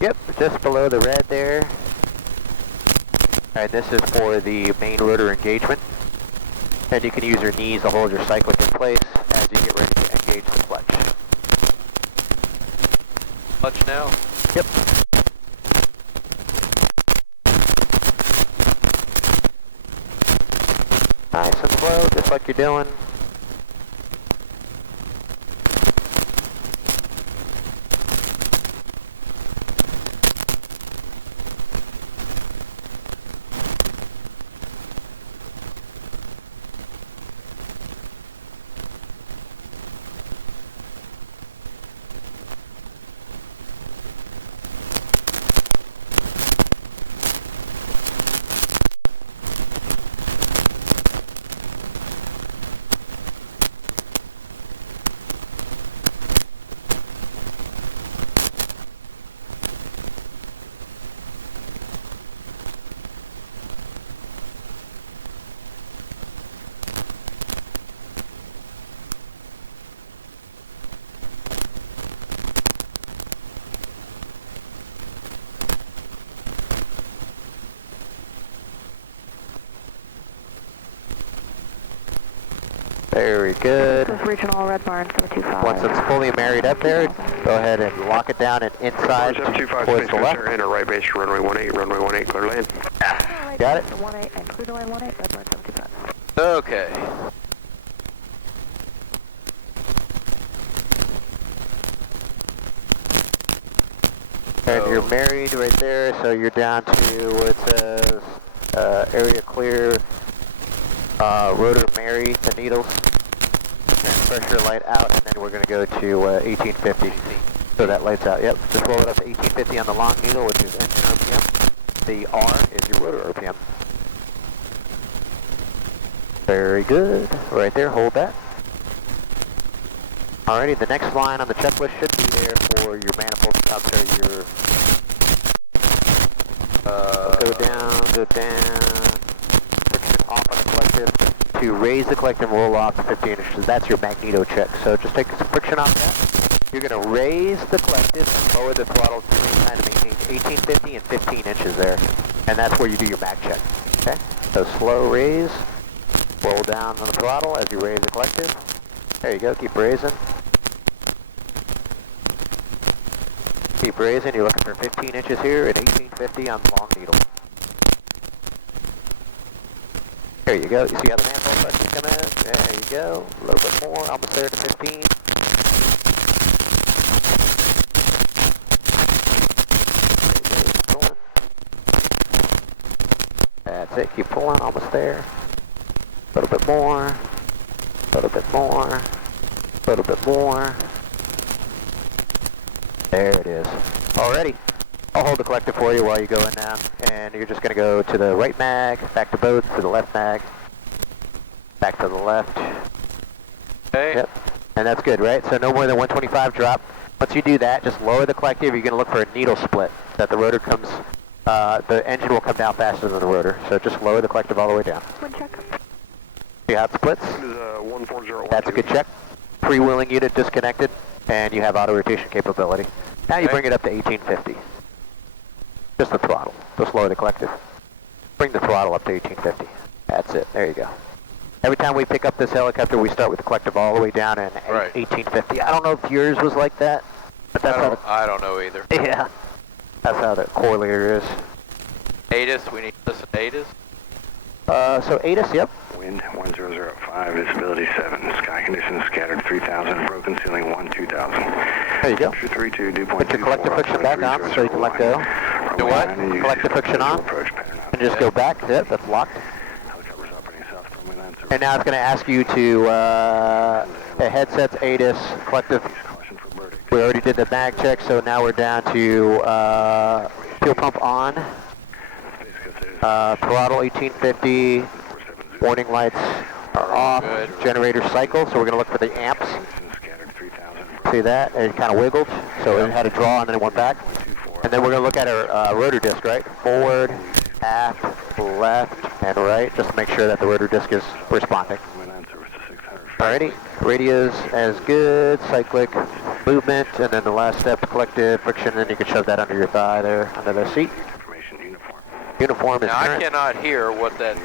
Yep, just below the red there. Alright, this is for the main rotor engagement. And you can use your knees to hold your cyclic in place as you get ready to engage the clutch. Clutch now? Yep. Nice and slow, just like you're doing. Very good. This is Regional Red Barn 725. Once it's fully married up there, go ahead and lock it down and inside towards the left. Enter right base, runway 18, clear lane. Got it? 18 and clear to line 18, Red Barn 725. Okay. And you're married right there, so you're down to where it says area clear, rotor married, the needles, and pressure light out, and then we're going to go to 1850. So that light's out, yep. Just roll it up to 1850 on the long needle, which is engine RPM. The R is your rotor RPM. Very good. Right there, hold that. Alrighty, the next line on the checklist should be there for your manifold, I'm sorry, your... go down, friction off on the collective. To raise the collective and roll off to 15 inches, that's your Magneto Check. So just take some friction off that. You're going to raise the collective and lower the throttle at the same time to maintain 1850 and 15 inches there. And that's where you do your mag check, okay? So slow raise, roll down on the throttle as you raise the collective. There you go, keep raising. Keep raising, you're looking for 15 inches here at 1850 on the long needle. There you go, you see how the manifold pressure's coming in? There you go, a little bit more, almost there to 15. That's it, keep pulling, almost there. A little bit more, a little bit more, a little bit more. There it is. Alrighty. I'll hold the collector for you while you go in now. And you're just going to go to the right mag, back to both, to the left mag, back to the left. Okay. Yep. And that's good, right? So no more than 125 drop. Once you do that, just lower the collective. You're going to look for a needle split, that the rotor comes, the engine will come down faster than the rotor. So just lower the collective all the way down. Wind check. See how it splits? 140. That's a good check. Freewheeling unit disconnected, and you have auto rotation capability. Now you bring it up to 1850. Just the throttle. Just lower the collective. Bring the throttle up to 1850. That's it. There you go. Every time we pick up this helicopter, we start with the collective all the way down in 1850. I don't know if yours was like that, but that's how I don't know either. yeah, that's how the correlator is. ATIS, we need to listen to ATIS. So ATIS, yep. Wind 1005, visibility 7. Sky conditions scattered 3000, broken ceiling 2000. There you go. 32, dew point Put your collective friction back on so you can let go. Do what? Collective friction on. And just go back. Yep, that's locked. And now it's going to ask you to, the headsets, ATIS, collective. We already did the mag check, so now we're down to fuel pump on. Throttle 1850. Warning lights are off. Good. Generator cycle, so we're going to look for the amps. See that? It kind of wiggled, so it had a draw and then it went back. And then we're going to look at our rotor disc, right? Forward, aft, left, and right, just to make sure that the rotor disc is responding. Alrighty, radio's as good, cyclic, movement, and then the last step, collective friction, and you can shove that under your thigh there, under the seat. Information uniform. Uniform is Now I current. cannot hear what that.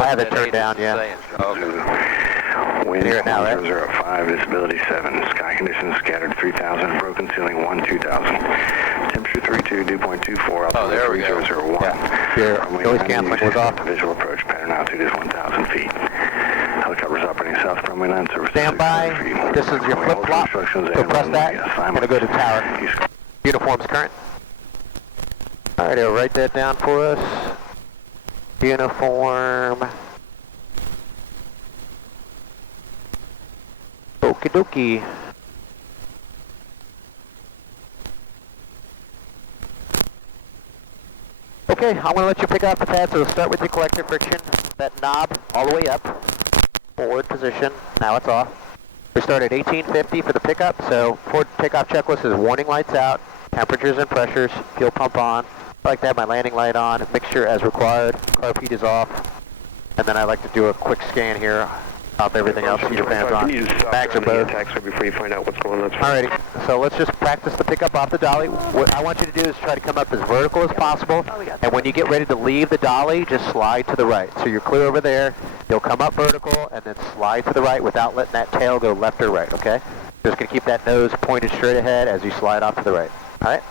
I have it that turned ATIS down, is yeah. saying. Oh, okay. Wind Hear it now, right? 005, visibility 7. Sky conditions scattered 3,000, broken ceiling 2,000. Temperature 32, dew point 24, Oh, there we go. 3001. Yeah. Your noise canceling was off. Visual approach, pattern altitude is 1,000 feet. Helicopter's operating south from land service. Stand by. This is your flip-flop. So press that. I'm going to go to tower. Uniform's current. Alright, I'll write that down for us. Uniform. Okie dokie. Okay, I'm going to let you pick out the pad, so we'll start with your collector friction. That knob all the way up. Forward position. Now it's off. We start at 1850 for the pickup, so forward takeoff checklist is warning lights out, temperatures and pressures, fuel pump on. I like to have my landing light on, mixture as required, carb heat is off, and then I like to do a quick scan here of everything else, heater fans on. Max or both. Before you find out what's going on. Alrighty, so let's just practice the pickup off the dolly. What I want you to do is try to come up as vertical as possible, and when you get ready to leave the dolly, just slide to the right. So you're clear over there, you'll come up vertical, and then slide to the right without letting that tail go left or right, okay? Just gonna keep that nose pointed straight ahead as you slide off to the right, alright?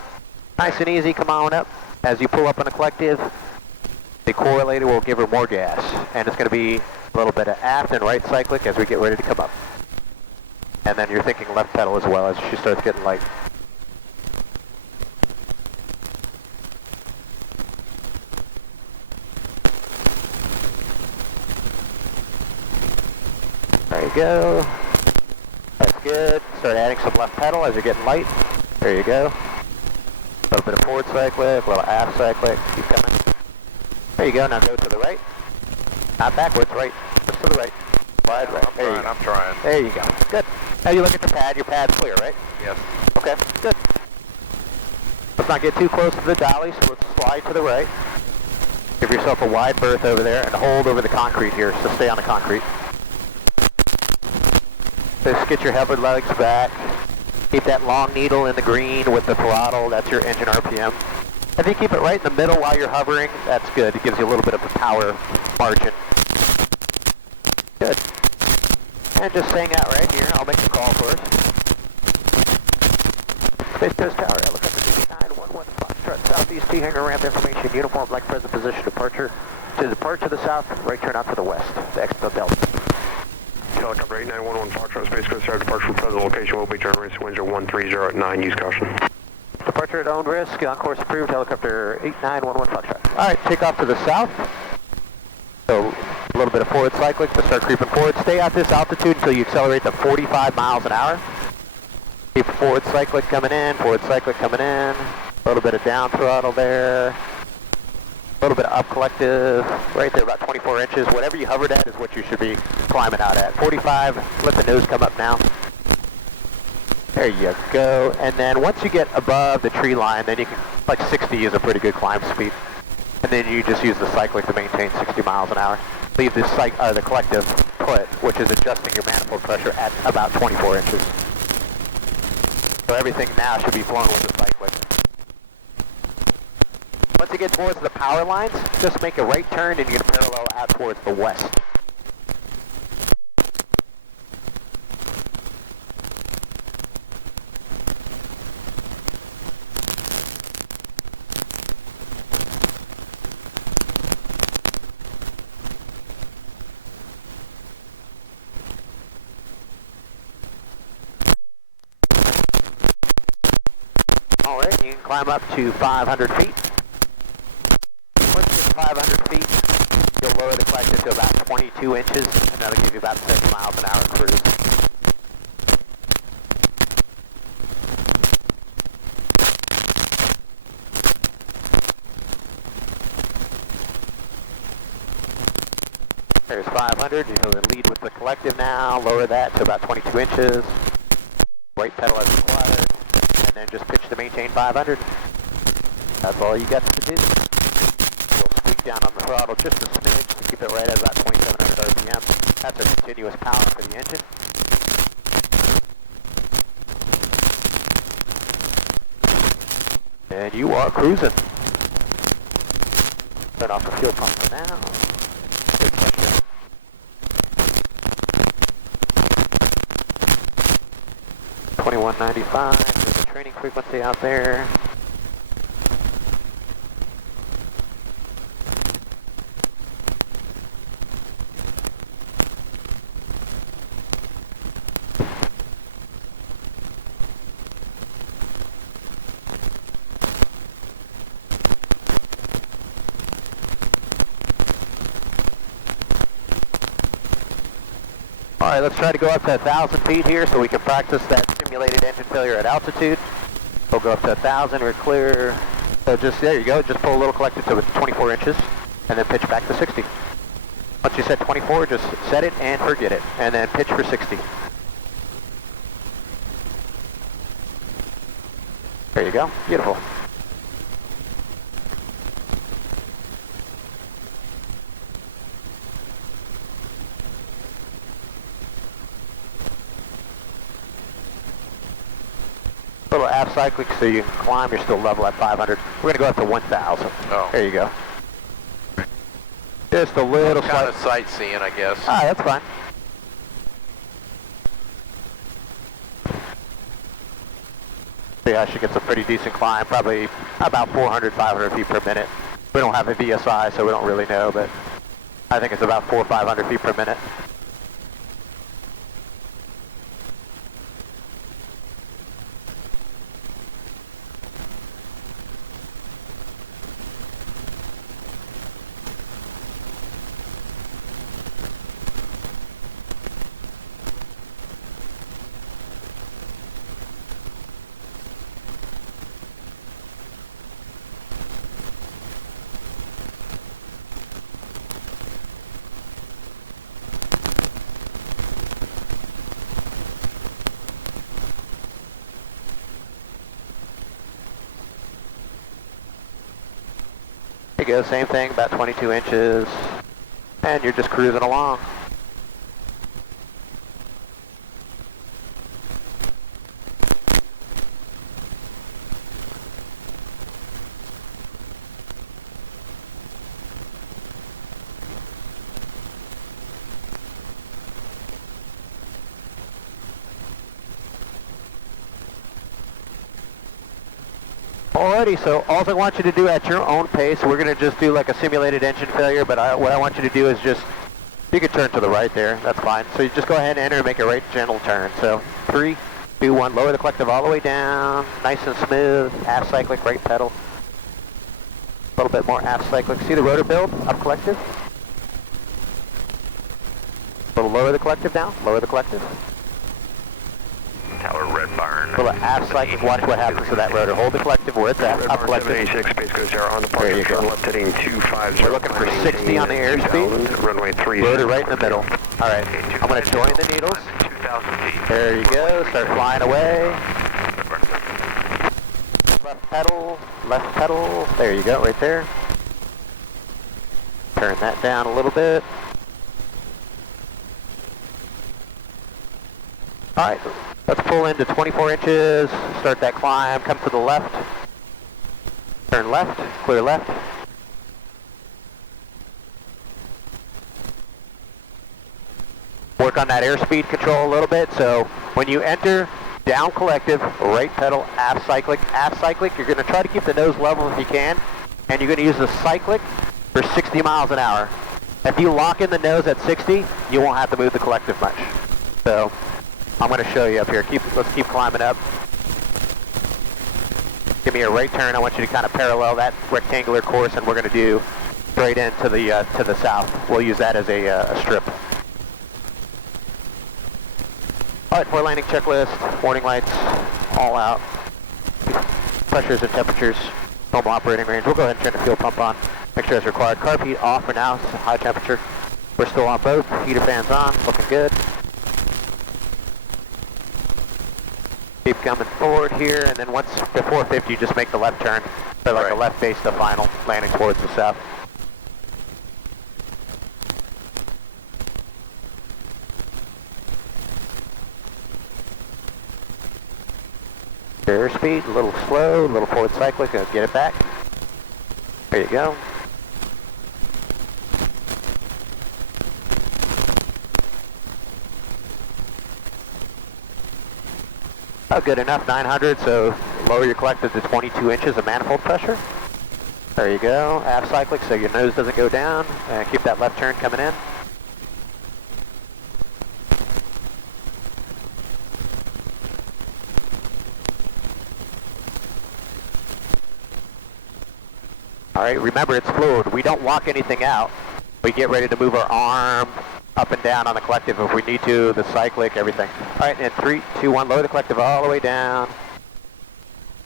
Nice and easy, come on up. As you pull up on a collective, the correlator will give her more gas, and it's gonna be a little bit of aft and right cyclic as we get ready to come up. And then you're thinking left pedal as well as she starts getting light. There you go. That's good. Start adding some left pedal as you're getting light. There you go. A little bit of forward cyclic, a little aft cyclic. Keep coming. There you go. Now go to the right. Not backwards, right. Just to the right. Wide right. There you go. I'm trying. There you go. Good. Now you look at the pad. Your pad's clear, right? Yes. Okay, good. Let's not get too close to the dolly, so let's slide to the right. Give yourself a wide berth over there and hold over the concrete here, so stay on the concrete. Just get your hovered legs back. Keep that long needle in the green with the throttle. That's your engine RPM. If you keep it right in the middle while you're hovering, that's good. It gives you a little bit of a power margin. Good. And just hang out right here. I'll make the call for us. Space Coast Tower, helicopter 911, Foxtrot, southeast T hangar ramp information, uniform like present position, departure to the south, right turn out to the west, the exit Delta. Helicopter 8911 Foxtrot, Space Coast Tower, departure from present location will be turn race winds are 130 at 9, use caution. Departure at own risk, on course approved, helicopter 8911 Foxtrot. Alright, take off to the south. So, a little bit of forward cyclic to start creeping forward. Stay at this altitude until you accelerate to 45 miles an hour. Keep forward cyclic coming in, forward cyclic coming in. A little bit of down throttle there. A little bit of up collective, right there about 24 inches. Whatever you hovered at is what you should be climbing out at. 45, let the nose come up now. There you go. And then once you get above the tree line, then you can, like 60 is a pretty good climb speed. And then you just use the cyclic to maintain 60 miles an hour. Leave this the collective put, which is adjusting your manifold pressure at about 24 inches. So everything now should be flown with the cyclic. Once you get towards the power lines, just make a right turn and you're going to parallel out towards the west. Alright, you can climb up to 500 feet. Once you get to 500 feet, you'll lower the collective to about 22 inches, and that'll give you about 6 miles an hour cruise. There's 500, you're going to lead with the collective now, lower that to about 22 inches, right pedal as required, and then just pitch to maintain 500. That's all you got to do. You'll squeak down on the throttle just a smidge to keep it right at about 2,700 RPM. That's a continuous power for the engine. And you are cruising. Turn off the fuel pump for now. Good pressure. $21.95. There's a training frequency out there. Alright, let's try to go up to 1,000 feet here so we can practice that simulated engine failure at altitude. We'll go up to 1,000, we're clear. So just, there you go, just pull a little collective to 24 inches and then pitch back to 60. Once you set 24, just set it and forget it, and then pitch for 60. There you go, beautiful. Little aft cyclic so you can climb, you're still level at 500. We're going to go up to 1,000. Oh. There you go. Just a little Kind of sightseeing, I guess. Ah, that's fine. See, I should get some pretty decent climb, probably about 400, 500 feet per minute. We don't have a VSI, so we don't really know, but I think it's about 400 or 500 feet per minute. There you go, same thing, about 22 inches, and you're just cruising along. Alrighty, so all I want you to do at your own pace, we're going to just do like a simulated engine failure, but what I want you to do is just, you can turn to the right there, that's fine. So you just go ahead and enter and make a right gentle turn. So 3, 2, 1, lower the collective all the way down, nice and smooth, aft cyclic, right pedal. A little bit more aft cyclic. See the rotor build, up collective. A little lower the collective down, lower the collective. Tower Red Barn. A little aft cyclic, watch what happens to that rotor. Hold the collective where it's at, Red up Barn collective. 786, Space Coast Tower on There you departure, go. turn left heading 250. We're looking for 60 on the airspeed. Runway 30. Rotor right in the middle. Alright, I'm going to join the needles. 2,000 feet. There you go, start flying away. Left pedal, there you go, right there. Turn that down a little bit. Alright, let's pull into 24 inches, start that climb, come to the left. Turn left, clear left. Work on that airspeed control a little bit, so when you enter, down collective, right pedal, aft cyclic, you're going to try to keep the nose level if you can, and you're going to use the cyclic for 60 miles an hour. If you lock in the nose at 60, you won't have to move the collective much. So, I'm going to show you up here. Let's keep climbing up. Give me a right turn. I want you to kind of parallel that rectangular course, and we're going to do straight into the south. We'll use that as a strip. All right, for landing checklist, warning lights, all out. Pressures and temperatures, normal operating range. We'll go ahead and turn the fuel pump on. Make sure it's required. Carb heat off for now. It's high temperature. We're still on both. Heater fans on. Looking good. Keep coming forward here, and then once before 50, you just make the left turn. So like a left base to final, landing towards the south. Airspeed, a little slow, a little forward cyclic, get it back. There you go. Oh, good enough, 900, so lower your collective to 22 inches of manifold pressure. There you go, aft cyclic so your nose doesn't go down, and keep that left turn coming in. Alright, remember it's fluid. We don't lock anything out. We get ready to move our arm up and down on the collective if we need to, the cyclic, everything. Alright, and 3, 2, 1, lower the collective all the way down.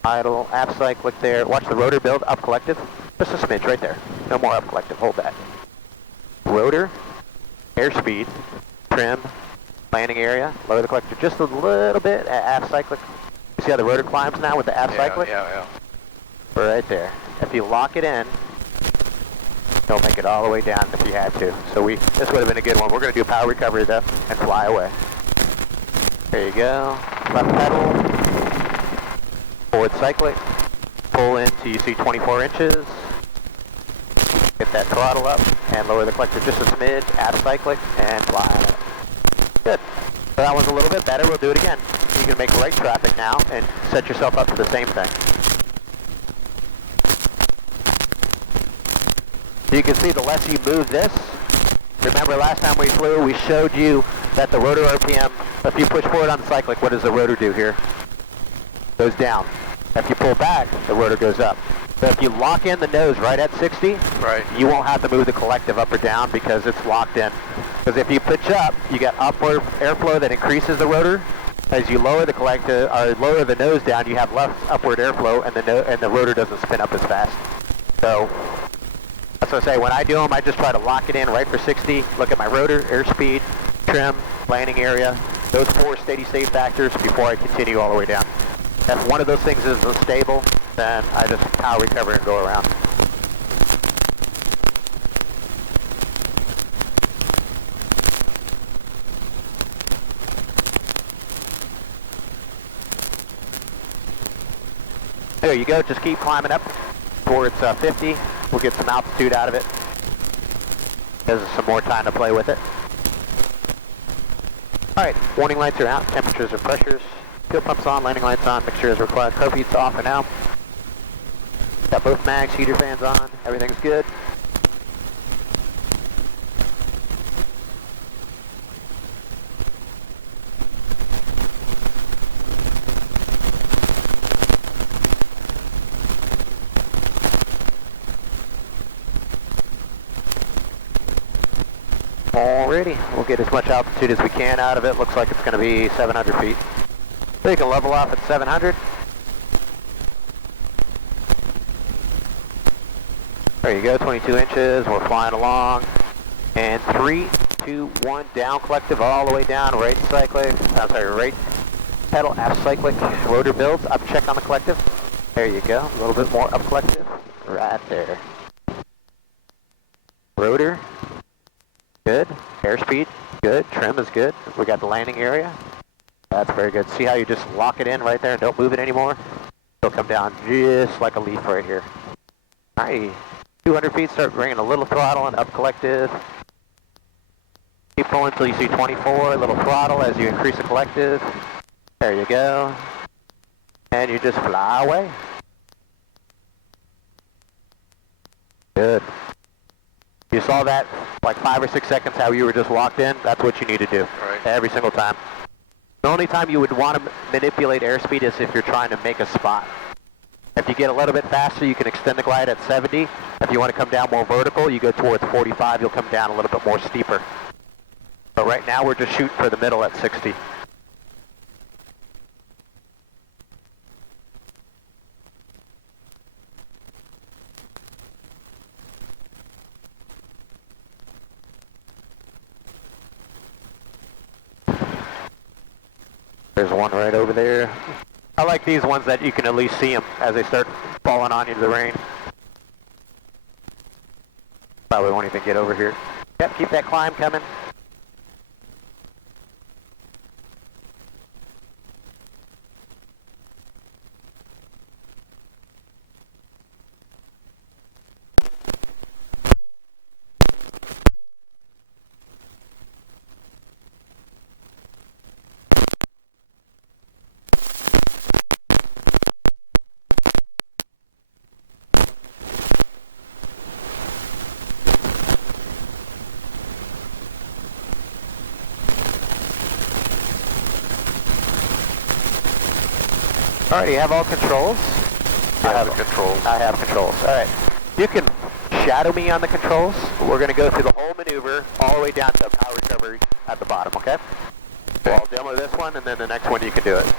Idle, aft cyclic there. Watch the rotor build, up collective. Just a smidge right there. No more up collective, hold that. Rotor, airspeed, trim, landing area, lower the collective just a little bit, aft cyclic. You see how the rotor climbs now with the aft cyclic? Yeah. Right there. If you lock it in, don't make it all the way down if you had to. So this would have been a good one. We're going to do power recovery though and fly away. There you go. Left pedal. Forward cyclic. Pull in till you see 24 inches. Get that throttle up and lower the collector just a smidge. Aft cyclic and fly out. Good. So that one's a little bit better. We'll do it again. You can make right traffic now and set yourself up for the same thing. You can see the less you move this, remember last time we flew, we showed you that the rotor RPM, if you push forward on the cyclic, what does the rotor do here? Goes down. If you pull back, the rotor goes up. So if you lock in the nose right at 60, Right. you won't have to move the collective up or down because it's locked in. Because if you pitch up, you get upward airflow that increases the rotor. As you lower the collective, or lower the nose down, you have less upward airflow and the rotor doesn't spin up as fast. So that's what I say, when I do them, I just try to lock it in right for 60, look at my rotor, airspeed, trim, landing area, those 4 steady state factors before I continue all the way down. If one of those things is unstable, then I just power recover and go around. There you go, just keep climbing up towards 50. We'll get some altitude out of it. Gives us some more time to play with it. Alright, warning lights are out, temperatures and pressures. Fuel pumps on, landing lights on, mixture is required. Curve heat's off and out. Got both mags, heater fans on, everything's good. Alrighty, we'll get as much altitude as we can out of it. Looks like it's going to be 700 feet. So you can level off at 700. There you go, 22 inches. We're flying along. And 3, 2, 1, down collective all the way down. Right cyclic, I'm sorry, right pedal, aft cyclic, rotor builds, up check on the collective. There you go, a little bit more up collective. Right there. Rotor. Good. Airspeed, good. Trim is good. We got the landing area. That's very good. See how you just lock it in right there and don't move it anymore? It'll come down just like a leaf right here. Alright, 200 feet, start bringing a little throttle and up collective. Keep pulling until you see 24, a little throttle as you increase the collective. There you go. And you just fly away. Good. You saw that like 5 or 6 seconds how you were just locked in? That's what you need to do. Right. Every single time. The only time you would want to manipulate airspeed is if you're trying to make a spot. If you get a little bit faster, you can extend the glide at 70. If you want to come down more vertical, you go towards 45, you'll come down a little bit more steeper. But right now we're just shooting for the middle at 60. There's one right over there. I like these ones that you can at least see them as they start falling on you to the rain. Probably won't even get over here. Yep, keep that climb coming. Alright, you have all controls? I have the controls. I have controls. Alright. You can shadow me on the controls. We're going to go through the whole maneuver all the way down to power recovery at the bottom, okay? So I'll demo this one, and then the next one you can do it.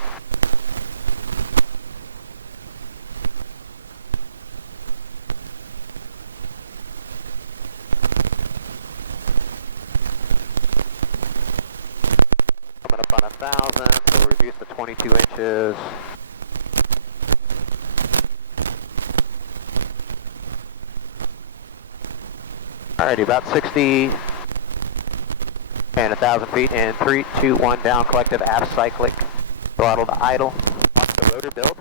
Coming up on 1,000, so we'll reduce to 22 inches. Alrighty, about 60 and 1,000 feet, and 3, 2, 1 down, collective aft cyclic, throttle to idle, watch the rotor build,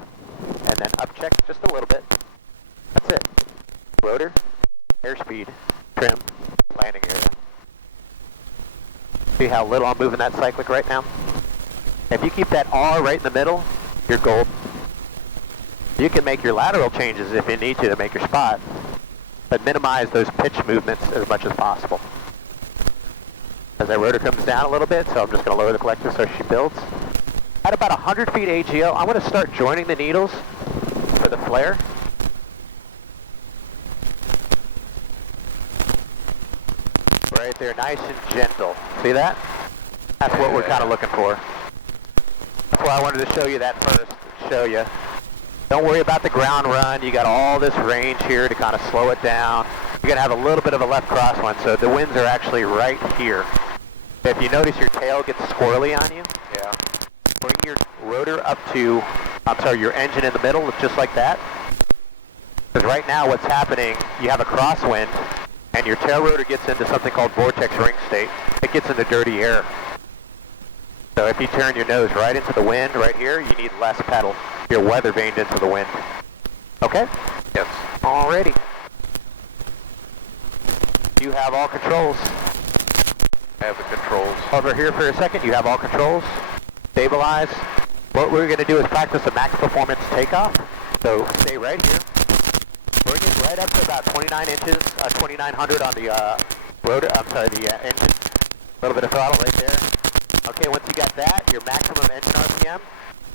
and then up check just a little bit. That's it. Rotor, airspeed, trim, landing area. See how little I'm moving that cyclic right now? If you keep that R right in the middle, you're gold. You can make your lateral changes if you need to make your spot, but minimize those pitch movements as much as possible. As that rotor comes down a little bit, so I'm just going to lower the collector so she builds. At about 100 feet AGL, I'm going to start joining the needles for the flare. Right there, nice and gentle. See that? That's what we're kind of looking for. That's why I wanted to show you that first, show you. Don't worry about the ground run. You got all this range here to kind of slow it down. You're going to have a little bit of a left crosswind, so the winds are actually right here. If you notice your tail gets squirrely on you, Yeah. bring your rotor up to, your engine in the middle, just like that. Because right now what's happening, you have a crosswind, and your tail rotor gets into something called vortex ring state. It gets into dirty air. So if you turn your nose right into the wind right here, you need less pedal. You're weather vaned into the wind. Okay? Yes. Alrighty. You have all controls. I have the controls. Over here for a second, you have all controls. Stabilize. What we're going to do is practice a Max Performance Takeoff. So stay right here. Bring it right up to about 29 inches, 2,900 on the rotor, the engine. A little bit of throttle right there. Okay, once you got that, your maximum engine RPM,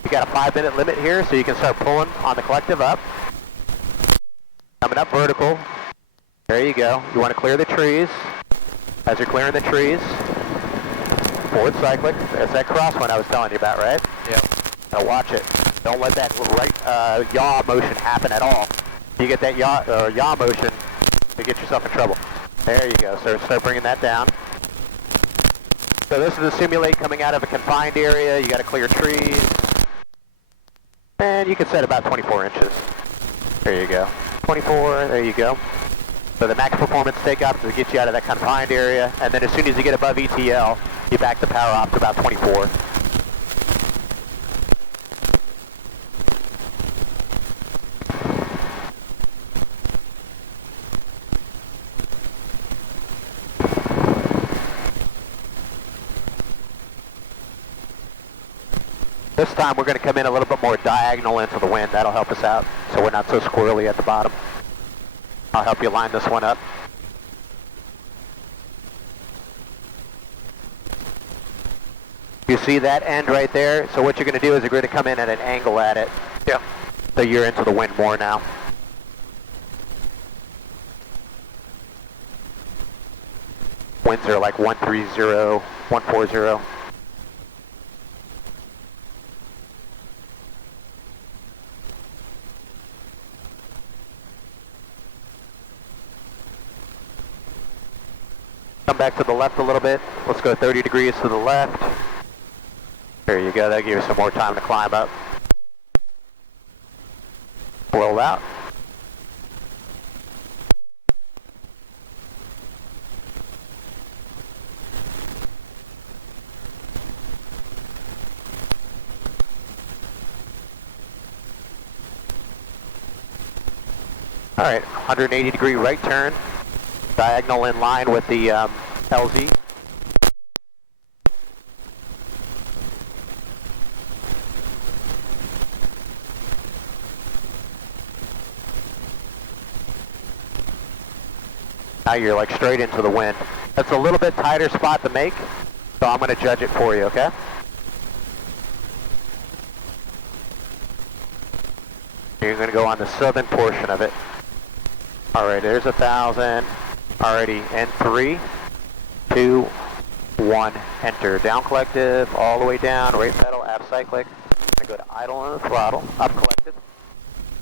you got a 5-minute limit here, so you can start pulling on the collective up. Coming up vertical. There you go. You want to clear the trees. As you're clearing the trees, forward cyclic. That's that crosswind I was telling you about, right? Yep. Now watch it. Don't let that right yaw motion happen at all. You get that yaw motion, you get yourself in trouble. There you go. So start bringing that down. So this is a simulate coming out of a confined area. You got to clear trees. And you can set about 24 inches. There you go. 24, there you go. So the Max Performance Takeoff to get you out of that confined area. And then as soon as you get above ETL, you back the power off to about 24. This time we're going to come in a little bit more diagonal into the wind. That'll help us out so we're not so squirrely at the bottom. I'll help you line this one up. You see that end right there? So what you're going to do is you're going to come in at an angle at it. Yeah. So you're into the wind more now. Winds are like 130, 140. Come back to the left a little bit. Let's go 30 degrees to the left. There you go. That'll give you some more time to climb up. Roll out. All right, 180 degree right turn. Diagonal in line with the LZ. Now you're like straight into the wind. That's a little bit tighter spot to make, so I'm going to judge it for you, okay? You're going to go on the southern portion of it. Alright, there's 1,000. Alrighty, and 3, 2, 1, enter. Down collective, all the way down, right pedal, app cyclic. Going to go to idle on the throttle, up collective.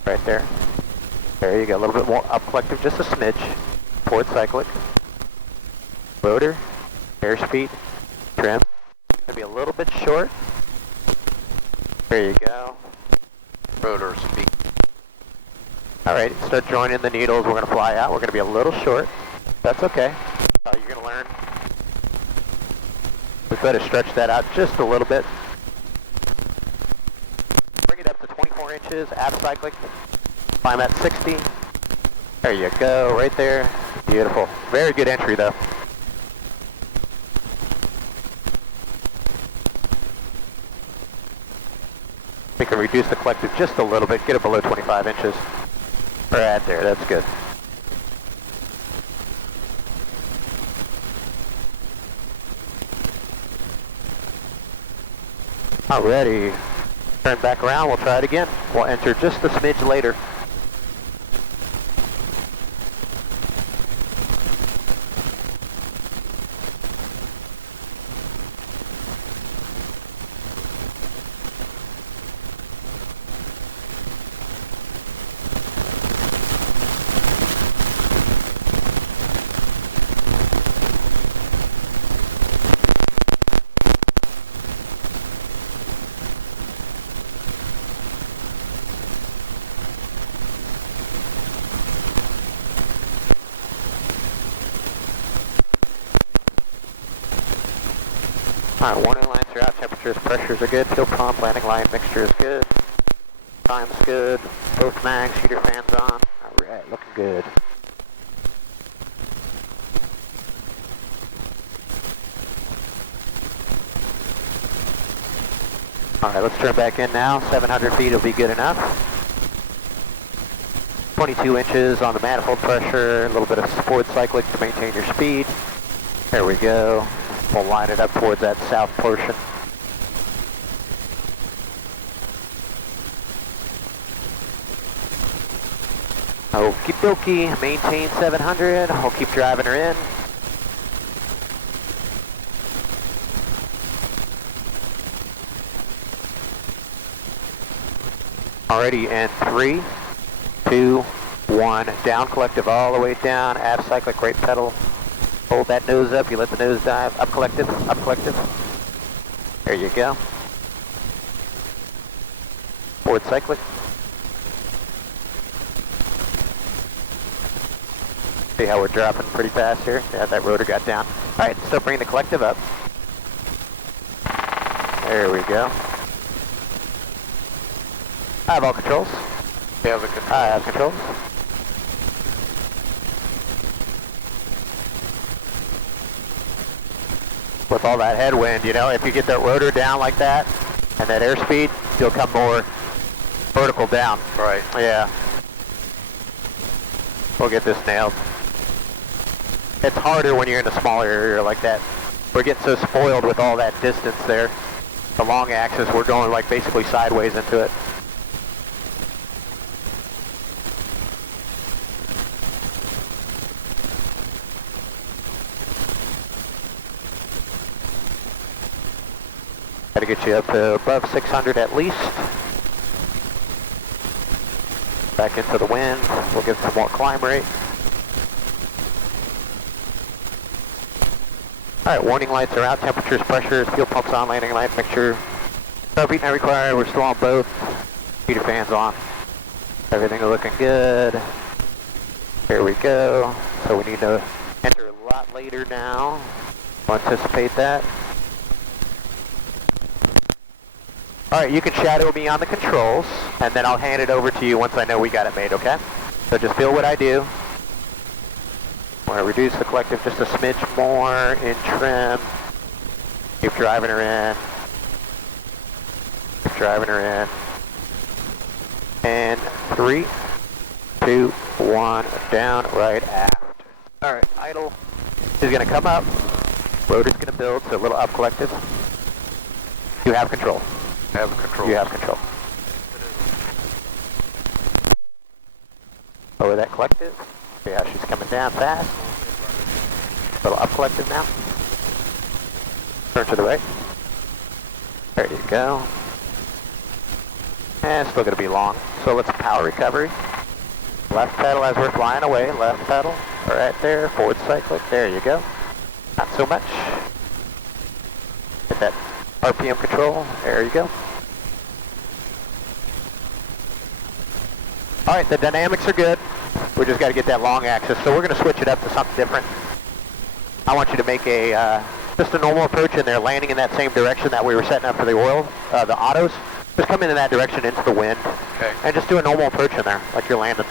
Right there. There you go, a little bit more up collective, just a smidge. Forward cyclic. Rotor, airspeed, trim. Going to be a little bit short. There you go. Rotor speed. Alright, start joining the needles. We're going to fly out. We're going to be a little short. That's okay. You're going to learn. We better stretch that out just a little bit. Bring it up to 24 inches, app cyclic. Climb at 60. There you go, right there. Beautiful. Very good entry though. We can reduce the collective just a little bit, get it below 25 inches. Right there, that's good. Alrighty, turn back around, we'll try it again. We'll enter just a smidge later. Alright, warning lights are out, temperatures, pressures are good, fuel pump, landing light, mixture is good, time's good, both mags, heater fans on. Alright, looking good. Alright, let's turn back in now, 700 feet will be good enough. 22 inches on the manifold pressure, a little bit of forward cyclic to maintain your speed. There we go. We'll line it up towards that south portion. Okie dokie, maintain 700. We'll keep driving her in. Alrighty, and 3, 2, 1, down collective all the way down, app cyclic, right pedal. Hold that nose up, you let the nose dive, up collective, up collective. There you go. Forward cyclic. See how we're dropping pretty fast here? Yeah, that rotor got down. Alright, so bring the collective up. There we go. I have all controls. You have the controls. I have controls. With all that headwind, you know, if you get that rotor down like that and that airspeed, you'll come more vertical down. Right. Yeah. We'll get this nailed. It's harder when you're in a smaller area like that. We're getting so spoiled with all that distance there. The long axis, we're going like basically sideways into it. Got to get you up to above 600 at least. Back into the wind. We'll get some more climb rate. Alright, warning lights are out, temperatures, pressures, fuel pumps on, landing light, mixture. Beat not required, we're still on both. Heater fans on. Everything looking good. There we go. So we need to enter a lot later now. We'll anticipate that. Alright, you can shadow me on the controls, and then I'll hand it over to you once I know we got it made, okay? So just feel what I do. I'm going to reduce the collective just a smidge more in trim. Keep driving her in. Keep driving her in. And 3, 2, 1, down, right, aft. Alright, idle is going to come up. Rotor's going to build, so a little up collective. You have control. Have control. You have control. Lower that collective. See how she's coming down fast. A little up collective now. Turn to the right. There you go. And still going to be long. So let's power recovery. Left pedal as we're flying away. Left pedal. Right there. Forward cyclic. There you go. Not so much. Get that RPM control. There you go. Alright, the dynamics are good. We just got to get that long axis. So we're going to switch it up to something different. I want you to make a just a normal approach in there, landing in that same direction that we were setting up for the oil, the autos. Just come in that direction into the wind. Okay. And just do a normal approach in there, like you're landing.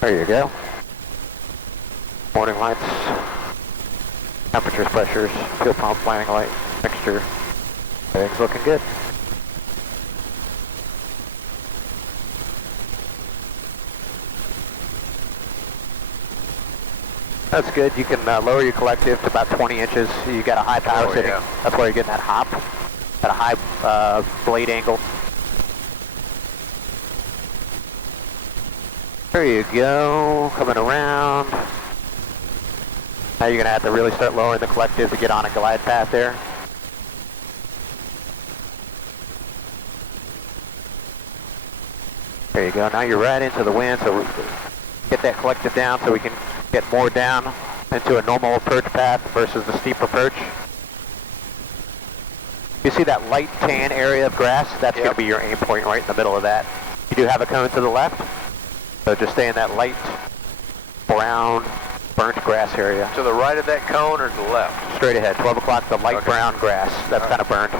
There you go. Warning lights, temperatures, pressures, fuel pump, landing light, mixture. Everything's looking good. That's good. You can lower your collective to about 20 inches. You got a high power setting. Yeah. That's why you're getting that hop at a high blade angle. There you go, coming around. Now you're going to have to really start lowering the collective to get on a glide path there. There you go, now you're right into the wind, so we get that collective down so we can get more down into a normal approach path versus the steep approach. You see that light tan area of grass? That's going to be your aim point right in the middle of that. You do have a cone to the left. So just stay in that light brown burnt grass area. To the right of that cone or to the left? Straight ahead, 12 o'clock, the light brown grass. That's kind of burned.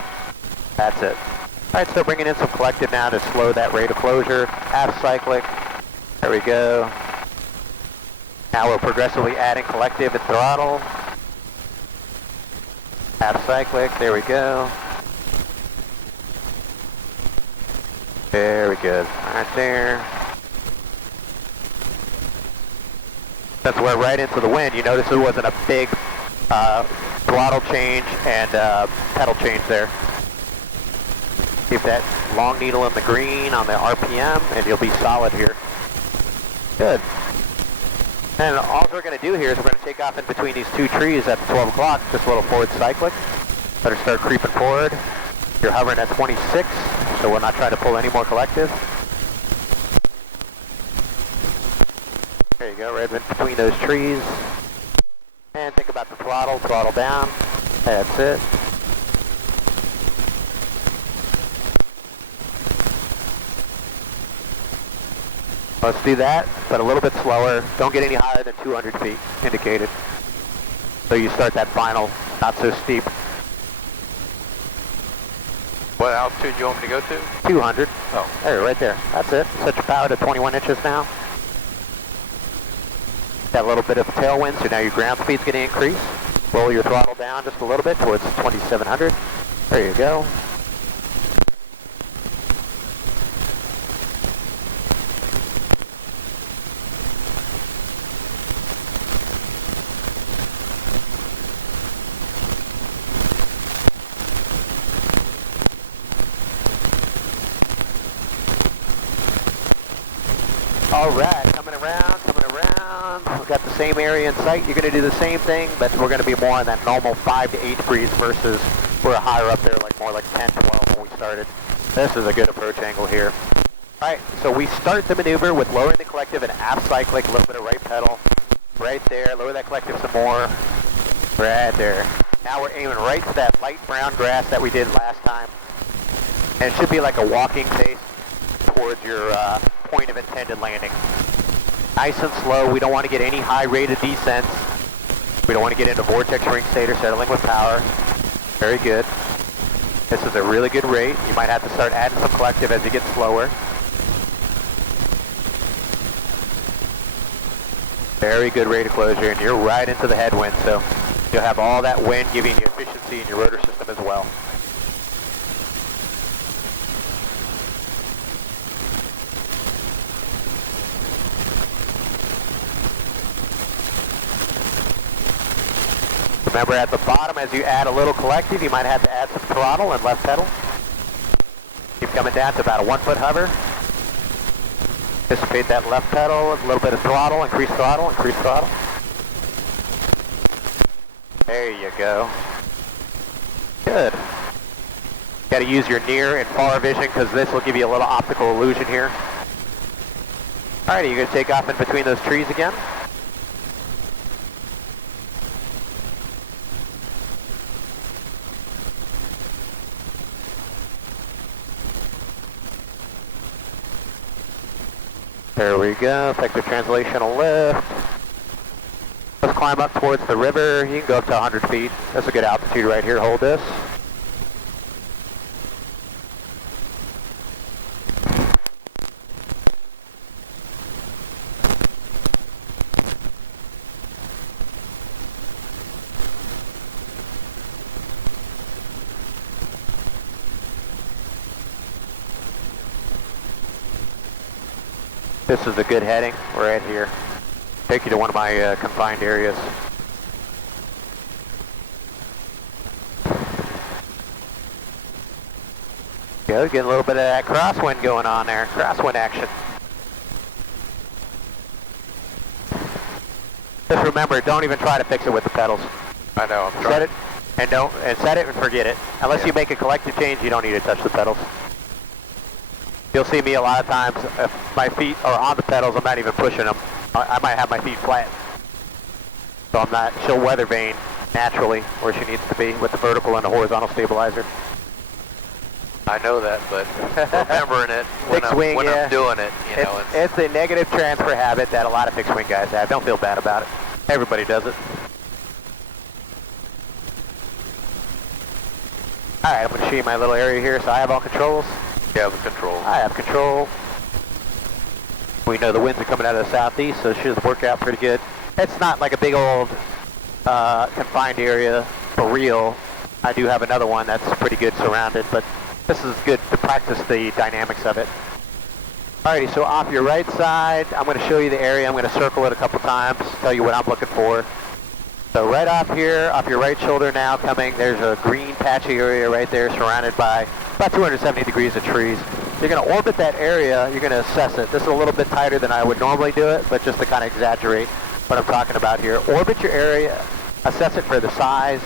That's it. All right, so bringing in some collective now to slow that rate of closure. Half cyclic. There we go. Now we're progressively adding collective and throttle. Half cyclic, there we go. Very good. Right there. Since we're right into the wind, you notice there wasn't a big throttle change and pedal change there. Keep that long needle in the green on the RPM and you'll be solid here. Good. And all we're going to do here is we're going to take off in between these two trees at 12 o'clock, just a little forward cyclic. Better start creeping forward. You're hovering at 26, so we're not trying to pull any more collective. There you go, right in between those trees. And think about the throttle, throttle down. That's it. Let's do that, but a little bit slower. Don't get any higher than 200 feet indicated. So you start that final, not so steep. What altitude do you want me to go to? 200. Oh. There, right there. That's it. Set your power to 21 inches now. Got a little bit of tailwind, so now your ground speed's going to increase. Roll your throttle down just a little bit towards 2700. There you go. All right, coming around, coming around. We've got the same area in sight. You're going to do the same thing, but we're going to be more on that normal 5 to 8 breeze versus we're higher up there, like more like 10, 12 when we started. This is a good approach angle here. All right, so we start the maneuver with lowering the collective and aft cyclic, a little bit of right pedal. Right there, lower that collective some more. Right there. Now we're aiming right to that light brown grass that we did last time. And it should be like a walking pace towards your point of intended landing. Nice and slow. We don't want to get any high rate of descents. We don't want to get into vortex ring state or settling with power. Very good. This is a really good rate. You might have to start adding some collective as you get slower. Very good rate of closure, and you're right into the headwind, so you'll have all that wind giving you efficiency in your rotor system as well. Remember at the bottom, as you add a little collective, you might have to add some throttle and left pedal. Keep coming down to about a 1 foot hover. Anticipate that left pedal, a little bit of throttle, increase throttle, increase throttle. There you go. Good. Got to use your near and far vision because this will give you a little optical illusion here. Alrighty, you're going to take off in between those trees again. There we go, effective translational lift. Let's climb up towards the river. You can go up to 100 feet. That's a good altitude right here. Hold this. This is a good heading. We're right here. Take you to one of my confined areas. Go, get a little bit of that crosswind going on there. Crosswind action. Just remember, don't even try to fix it with the pedals. I know, I'm trying. Set it and set it and forget it. Unless you make a collective change, you don't need to touch the pedals. You'll see me a lot of times, if my feet are on the pedals, I'm not even pushing them. I might have my feet flat. So I'm not, she'll weather vane naturally where she needs to be with the vertical and the horizontal stabilizer. I know that, but remembering it when, Fixed wing, when yeah. I'm doing it, you know. It's a negative transfer habit that a lot of fixed wing guys have. Don't feel bad about it. Everybody does it. Alright, I'm going to show you my little area here. So I have all controls. You have the control. I have control. We know the winds are coming out of the southeast, so it should work out pretty good. It's not like a big old confined area for real. I do have another one that's pretty good surrounded, but this is good to practice the dynamics of it. Alrighty, so off your right side, I'm going to show you the area. I'm going to circle it a couple times, tell you what I'm looking for. So right off here, off your right shoulder now coming, there's a green patchy area right there surrounded by about 270 degrees of trees. You're going to orbit that area, you're going to assess it. This is a little bit tighter than I would normally do it, but just to kind of exaggerate what I'm talking about here. Orbit your area, assess it for the size.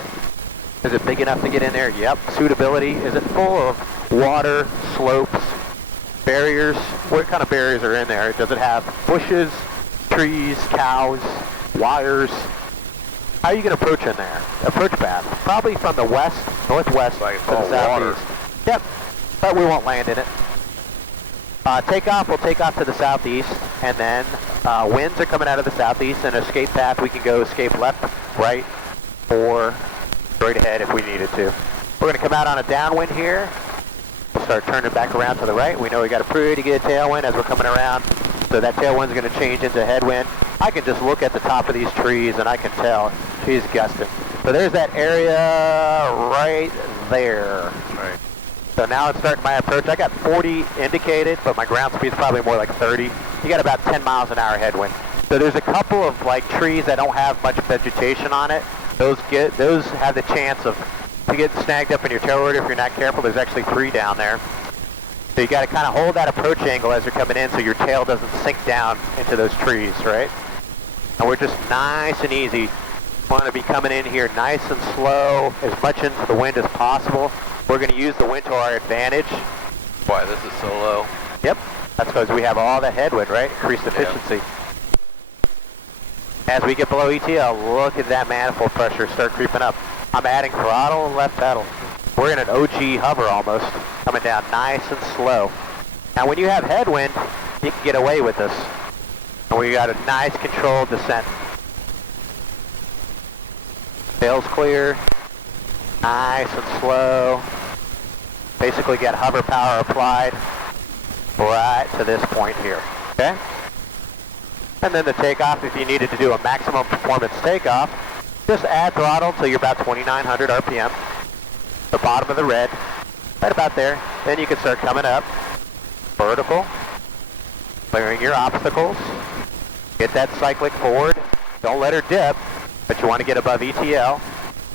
Is it big enough to get in there? Yep. Suitability, is it full of water, slopes, barriers? What kind of barriers are in there? Does it have bushes, trees, cows, wires? How are you going to approach in there? Approach path. Probably from the west, northwest like to the southeast. Yep, but we won't land in it. Takeoff, we'll take off to the southeast, and then winds are coming out of the southeast, and escape path, we can go escape left, right, or straight ahead if we needed to. We're going to come out on a downwind here. We'll start turning back around to the right. We know we got a pretty good tailwind as we're coming around, so that tailwind's going to change into headwind. I can just look at the top of these trees and I can tell she's gusting. So there's that area right there. Right. So now it's starting my approach. I got 40 indicated, but my ground speed's probably more like 30. You got about 10 miles an hour headwind. So there's a couple of like trees that don't have much vegetation on it. Those have the chance to get snagged up in your tail rotor if you're not careful. There's actually 3 down there. So you got to kind of hold that approach angle as you're coming in so your tail doesn't sink down into those trees, right? And we're just nice and easy. Want to be coming in here nice and slow, as much into the wind as possible. We're going to use the wind to our advantage. Why, this is so low. Yep, that's because we have all the headwind, right? Increased efficiency. Yeah. As we get below ETL, look at that manifold pressure start creeping up. I'm adding throttle and left pedal. We're in an OG hover almost, coming down nice and slow. Now when you have headwind, you can get away with this. And we got a nice controlled descent. Sails clear, nice and slow. Basically got hover power applied right to this point here, okay? And then the takeoff, if you needed to do a maximum performance takeoff, just add throttle till you're about 2,900 RPM. The bottom of the red, right about there. Then you can start coming up, vertical, clearing your obstacles. Get that cyclic forward. Don't let her dip, but you want to get above ETL.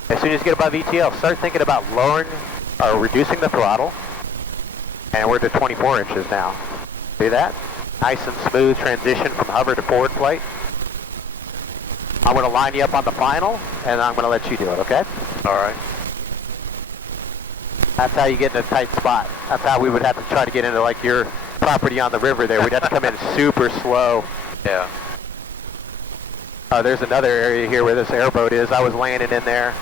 As soon as you get above ETL, start thinking about lowering or reducing the throttle. And we're to 24 inches now. See that? Nice and smooth transition from hover to forward flight. I'm going to line you up on the final, and I'm going to let you do it, okay? All right. That's how you get in a tight spot. That's how we would have to try to get into like your property on the river there. We'd have to come in super slow. Yeah. There's another area here where this airboat is. I was landing in there,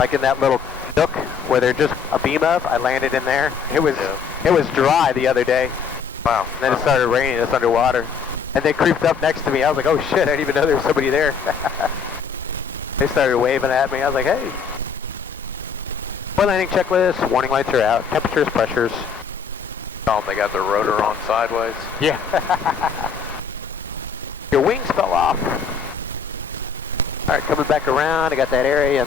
like in that little nook where there's just a beam of. I landed in there. It was dry the other day. Wow. And then it started raining. It's underwater. And they creeped up next to me. I was like, oh shit, I didn't even know there was somebody there. They started waving at me. I was like, hey. One landing checklist. Warning lights are out. Temperatures, pressures. Oh, they got the rotor on sideways. Yeah. Your wings fell off. All right, coming back around. I got that area.